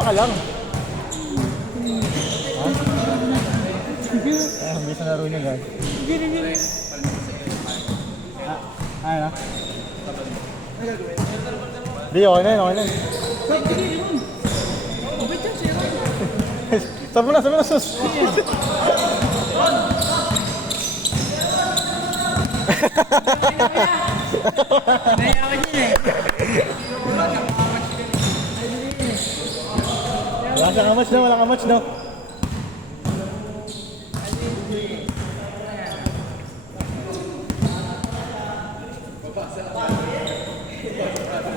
sumama ka lang. Ha? Ay, hindi sa laro niya guys. Gini. Ay na. Di, okay na yun, okay na yun. Sabi mo na, sus. Nayaman niya eh. Wala siyang kamats daw, wala kamats daw.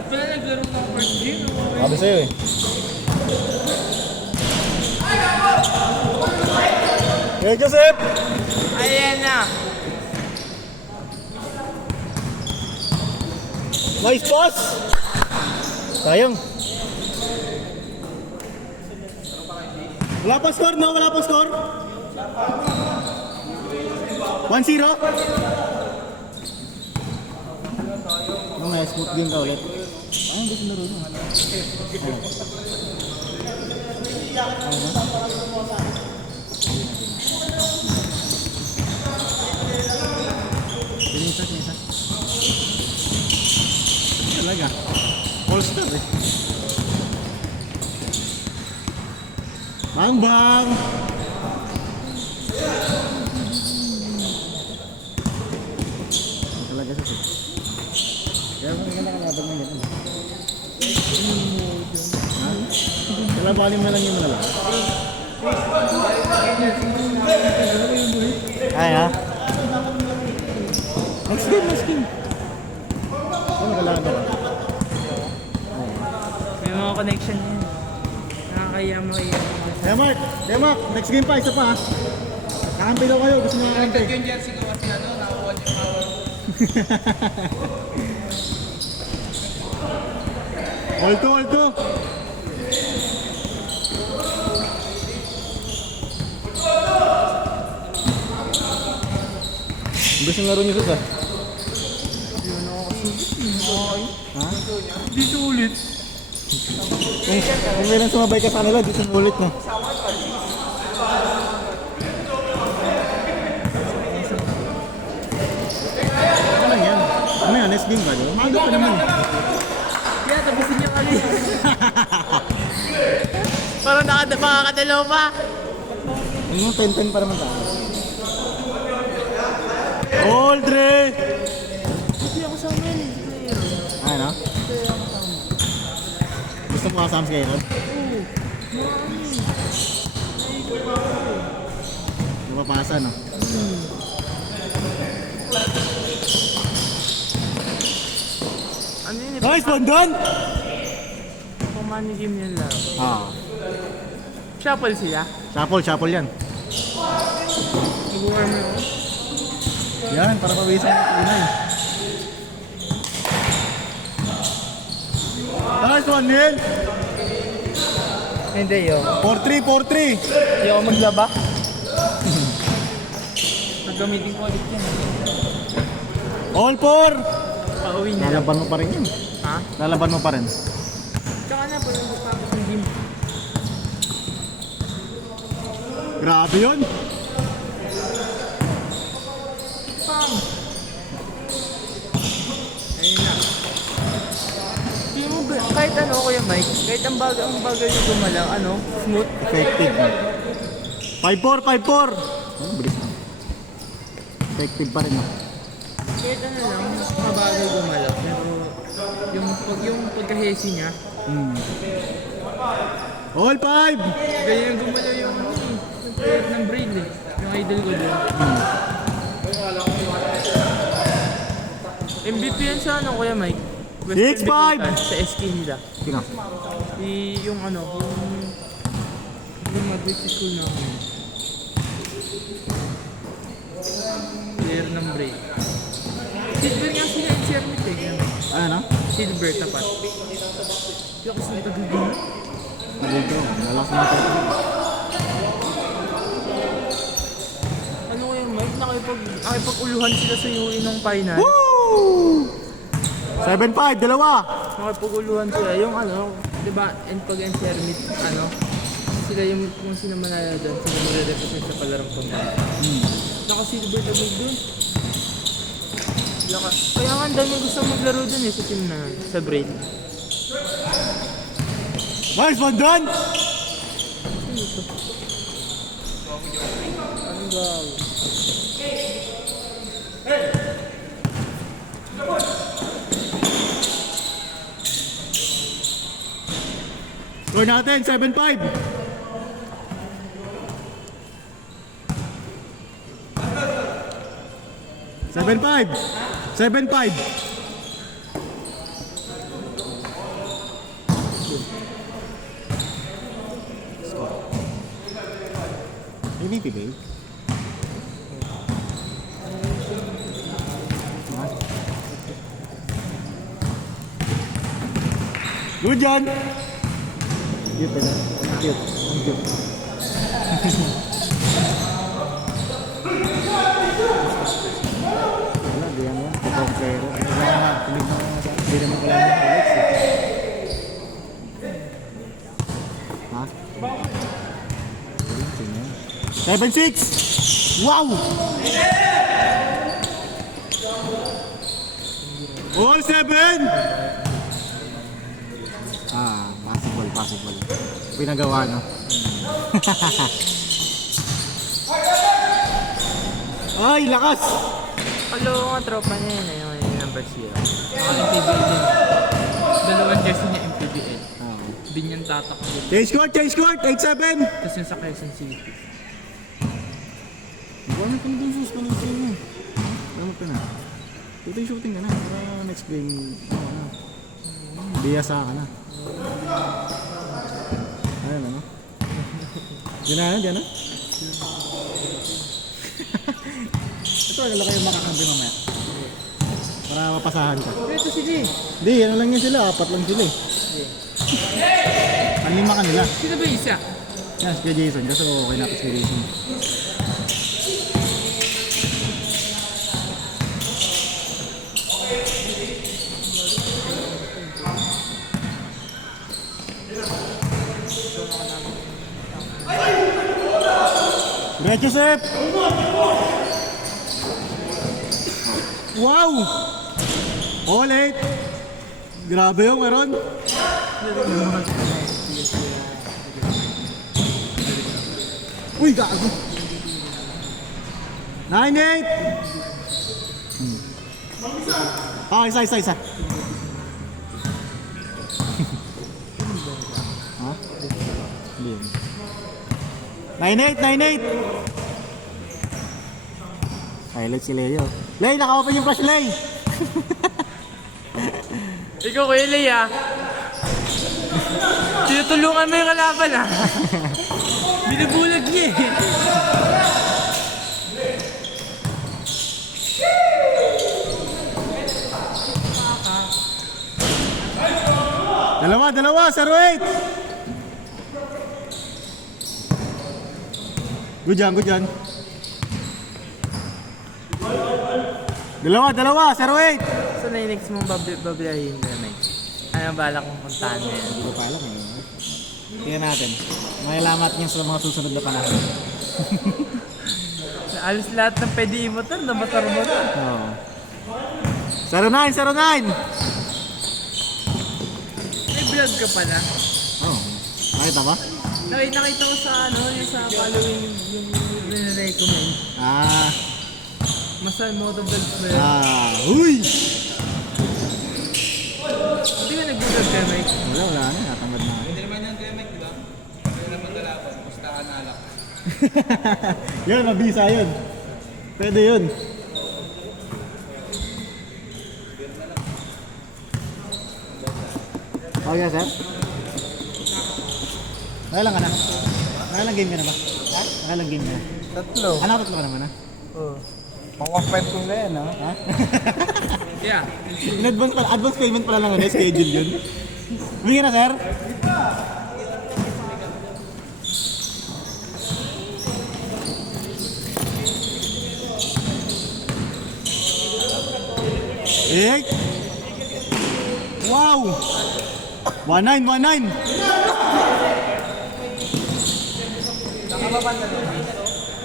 Pala naglaro ng first game. Sabi sa'yo eh. Hey Joseph! Ayan na. Nice boss! Sayang. Wala pa score, no? Wala pa score? 1-0? Yung may smooth game ka ulit. Ay, hindi sinaro mo. Minsan. Talaga. All-star eh. Bang! Talaga siya. Kaya kung ganda ka labag na ganun. Ha? Kala balim na lang yung malala. Ay ha? Next game. Ano kailangan ba? May mga connection yan. Nakakaya mo yan. Demark, next game pa, isa pa ha. Kakampi daw kayo, gusto nyo kakampi. Yung jersey ko kasi nakakuha yung power. All to. Gusto yung laro nyo sus ah? Yun ako kasi. Ha? Dito ulit. Kung meron sumabay ka sa kanila, di sumulit na. Ano lang yan? Ano yan? Next game ba? Maga pa naman. Kaya tapusin niyo kali. Parang makakadalaw pa. Ano, 10-10 pa naman tayo. Oldre! Hindi ako sa amin. Ay, no? Gusto mo kasama si Kairon? Napapasa, no? Ano yun? Nice one done! Pamani game yan lang. Ah, Shuffle siya. shuffle yan. Mag-warm yun. Yan, para pawisan yung inay. Nice one, Neil! Hindi yun. 4-3. Hindi ako maglaba. Nagamitin ko ulit yan. All four! Pauwi na lang. Lalaban mo pa rin yun. Ha? Lalaban mo pa rin. Tsaka na, parang tapos ng game. Grabe yun! Pam! Ayun na. Hindi mo ba, kahit ano Kuya Mike, kahit ang bagal yung gumalaw, ano, smooth. Effective. 5-4. Oh, bilis na. Effective pa rin. No? Kahit ano lang, mabagal gumalaw. Pero yung pagkahesi niya, All 5! ganyan gumalaw yung project ng braid eh. Yung idol ko doon. MVP yan sa ano Kuya Mike? 6-5! Sa SK nila. Sino? Yung ano, yung mag-British school na ako. Player ng braid. Silver nga sila yung Chermit eh. Ano na? Silver tapat. Yung kasi nagagagin. Dito, nalakas na ito. Ano ko yung Mike? Nakipag-uluhan sila sa UE ng final. Woo! 7-5, dalawa! Nakipag-uluhan sila. Yung ano, diba, and pag NCR meet, ano, sila yung kung sino manalo doon, sila magre-represent sa palarong pambansa. Naka-silver na gold doon. Kaya nga, ang dami gusto maglaro doon eh, sa team na, sa Braille. Nice one, Don! Ano ito? Anong gaw? Score natin, 7-5. Seven five. 7-5. MVP ba yun? Good John! Cute pala. Cute. Ang cute. Wala, di yan mo. Ito pero. Hindi naman pala yung highlights eh. Ha? 7-6! Wow! All 7! Possible. Pinagawa, no? Ay, lakas! Hello, nga tropa niya yun, yung number 0. MPBL din. Dalawang jersey niya MPBL. Din yung tatak ko. Change court! 8-7! Tapos yung sa Quezon City. Buwan ka na dun sus, paano sa'yo mo? Damat ka na. Shooting ka na. Para next game, biyasa ka na. Ayan, ano? Diyan na? Ito, wala kayo makakampi mamaya. Para mapasahan ka. Ito sila eh. Hindi, ano lang yun sila. 4 lang sila eh. Panlima ka nila. Sino ba isa? Yan, si Jason. Kasi okay na si Jason. Red Joseph! Wow! All 8! Grabe yung meron. Uy, gago! 9-8! Ah, isa. Ha? Hindi. 9-8! Highlight si Leo. Lay, naka-open yung flash, Lay! Ikaw kuya Lay ah. Tinutulungan mo yung kalaban ah. Binubulag niya eh. Dalawa, 0-8! Good John. Dalawa, 0-8! So na yung next mong babiyahin na Mike? Ano balak mong puntahan na yan? Hindi ko pa alam eh. Tingnan natin. Makilamat niya sa mga susunod na panahon. Alis lahat ng pwede i-motor na motor mo na. Oo. 0-9! May vlog ka pala. Oh. Nakita ba? Nakita ko sa yung sa following yung recommend. Ah. Masay Moto Vlogs ba yun? Uy! Hindi ka nag-vlog ka, Mike? Wala na. Natangad na. Hindi naman yan kaya Mike, diba? Hindi naman dalapan, pustahan na alak. Yun, mabisa yun. Pwede yun. Oh, yeah, sir? Nakailang ka na? Nakailang game ka na ba? Ha? Nakailang game ka na? 3. Tatlo ka naman, ha? Oo. Pang-off-5 kong na yan, ha? Ha? Yeah. In advance payment pala lang, schedule yun. Humingi na, sir? Wow! 1-9, 1-9.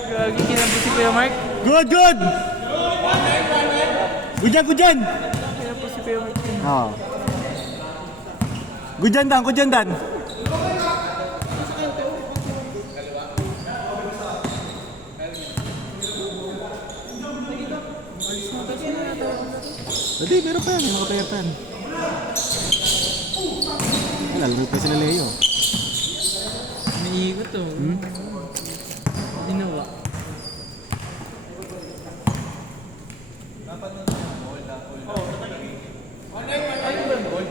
Gagi, kinabot si Kuya Mark. Good, good. Good yan, good yan. Kinabot si Kuya Mark. Oo. Good yan, Dan. Good yan, Dan. Pwede, meron pa yan. May mga player pa yan. Wala, lumit pa sila Leo. Naiikot to. Ginawa.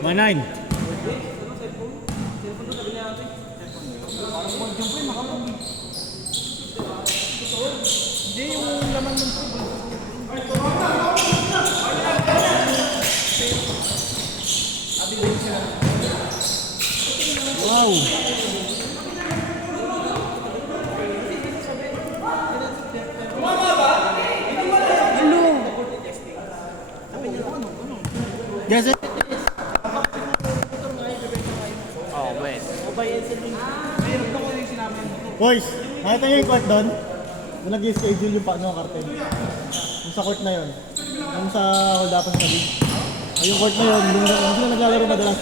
Manine. Wow. Yes, sir. Oh, wait. Boys, nakita niyo yung court doon? Doon nag-schedule yung karten. Yung sa court na yun. Yung sa hold-upan sa big. Ay, yung court na yun, hindi na naglalaro madalas.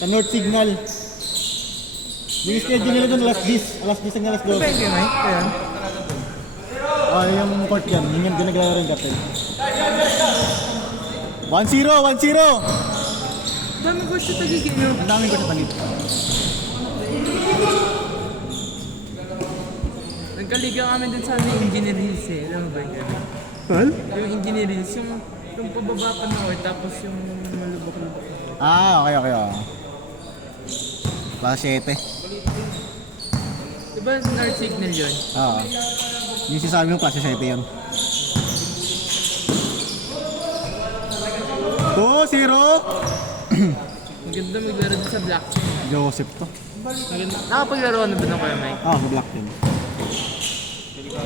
Sa North Signal. Yung schedule nila doon alas 10 hanggang alas 12. Pwede, Mike. Ayan. Yung court yan, yun yung naglalaro yung captain. 1-0, 1-0! Dami ko siya tagigil. Ang daming ko sa palit. Nagkaliga kami dun sa Engineer Hills eh. Alam mo ba yun? Well? Yung Engineer Hills, yung pababa pa na or tapos yung malubok-lubok. Okay. Class 7. Diba North Signal yun? Oo. Yung sinasabi mo, class 7 yun. 2-0! Maganda maglaro din sa Blackpin. Joseph to. Maganda. Nakapaglaro ka na ba ng Kuya Mike? Sa black team.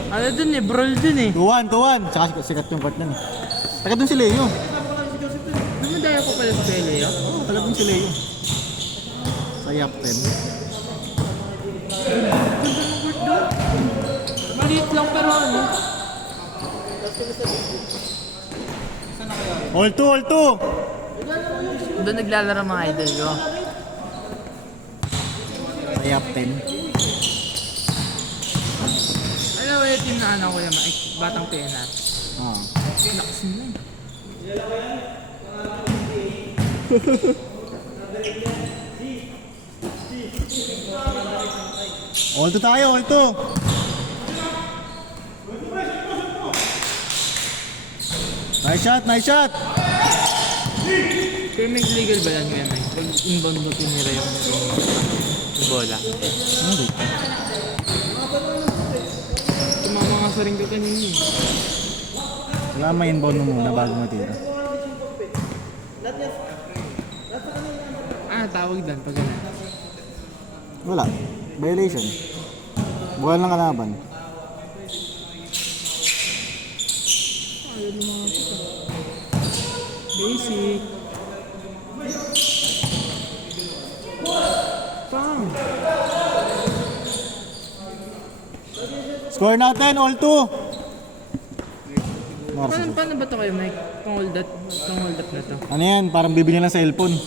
Ano dun eh, brawl dun eh. 2-1. Tsaka sikat yung court nun eh. Taga dun si Leo. Dumadaya ko pala sa Leo. Taga dun si Leo. Sa Yap 10. Maliit lang pero ano. All 2. Doon naglalaro mga idol ko. Sa Yap 10. Alam mo yung team na ano Kuya Mike? Batang pena. Naksin mo eh. All 2 tayo, all 2. Nice shot. Pero may legal ba yan Kuya Mike? Pag inbound mo tinira yung bola. Hindi. Tumama nga sa ring ko kanina eh. Wala may inbound mo muna bago matira. Tawag doon pag gano'n. Wala. Violation. Buwan lang kalaban. Basic. Pang. Score natin, all 2. Paano ba ito kayo Mike? Pang-hold up na to. Ano yan? Parang bibili ng cellphone.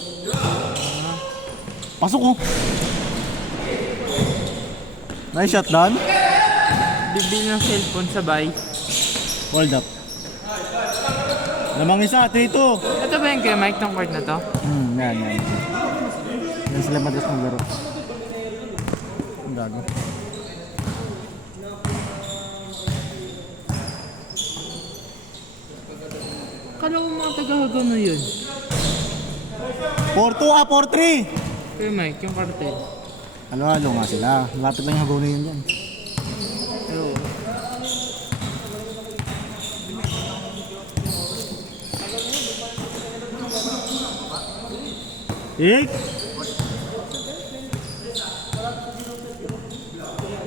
Pasok ko. Nice shot, Dan. Bibili ng cellphone sabay. Hold up. Lamang isa, 3-2. Ito ba yung Kuya Mike ng court na to? Yan. Yan sila madalas ng laro. Ang gago. Kala ko mga taga-hagaw na yun. 4-2 4-3. Kuya Mike, yung cartel. Halo-halo nga sila. Lapit lang yung hagaw na yun dyan. Oo. Eight.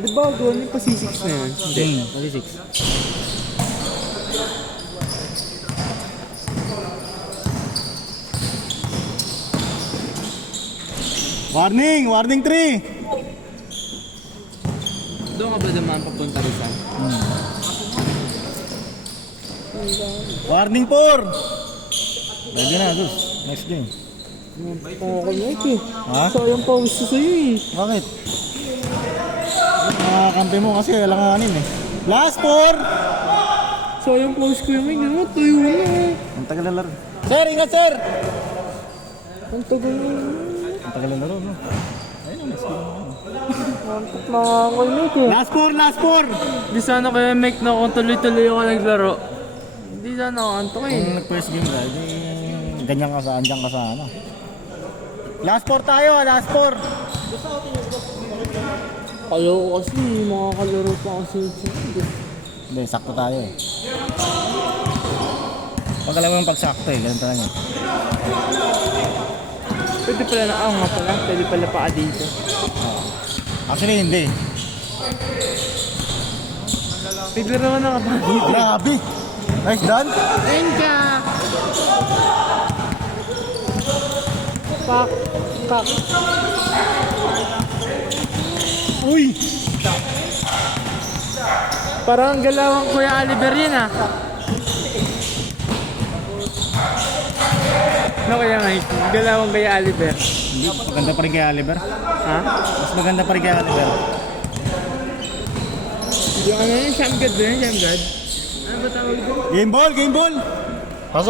Di ba gawin yung pasisix na yun? Hindi. 36. Warning! Warning 3! Doon ka ba naman papunta Rizal? Warning 4! Ready na, Gus. Next game. Okay, Mike eh. Ha? Sayang pa gusto sa'yo eh. Bakit? Kampi mo kasi alanganin eh. Last 4! Sayang pause ko yung Mike. Ano? Tayo na eh. Ang tagal na laro. Sir, ingat sir! Ang tagal na. Ang tagal na laro, no? Ayun ang next game. Antok na nga ako Mike eh. Last 4! Last 4! Di sana kaya Mike na kung tuloy-tuloy ako naglaro. Di sana ako antok eh. Kung nag-first game ka, di ganyan ka sa, andyan ka sa ano. Last 4 tayo, last 4! Ayaw ko kasi makakalaro pa kasi. Hindi, sakto tayo eh. Pag alam mo yung pagsakto eh, ganun talaga. Pwede pala na nga pala. Pwede pala pa dito. Actually, hindi. Pwede naman na ka pa dito. Grabe! Nice done! Enka! Pak. Pak. Uy! Parang galawang Kuya Oliver yun ah. No kaya Mike? Galawang Kuya Oliver. Hindi, maganda pa rin kay Oliver. Ha? Mas maganda pa rin kay Oliver. Yung ano yun? Shamgad ba yun? Shamgad? Ano ba tawag doon? Game ball! Game ball!